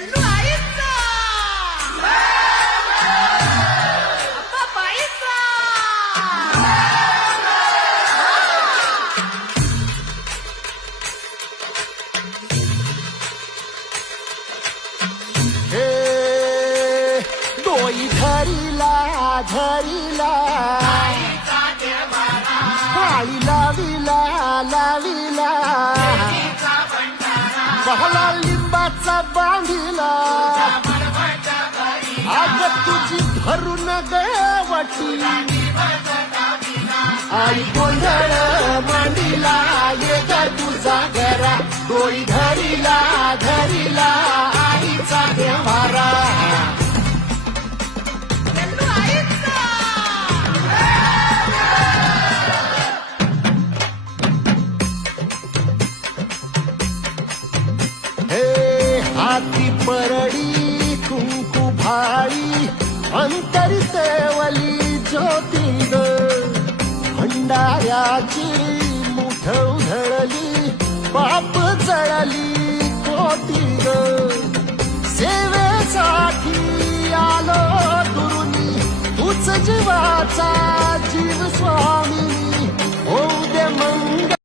गल्लू आईचा आप्पा बाईचा हे डोई धरीला धरीला पाळी लाविला लाविला बहला लिंबाचा बांधिला आग तुझी भरून गवटी आई गोंधळ मांडीला ये ग तुझा घरा डोई धरीला धरीला आईचा देवारा गल्लू आईचा हे हाती परडी कुंकू भाई अंतरी तेवली ज्योती ग भंडाऱ्याची मुठ उधळली पाप जळली कोटी ग सेवेसाठी आलो दुरुनी तूच जीवाचा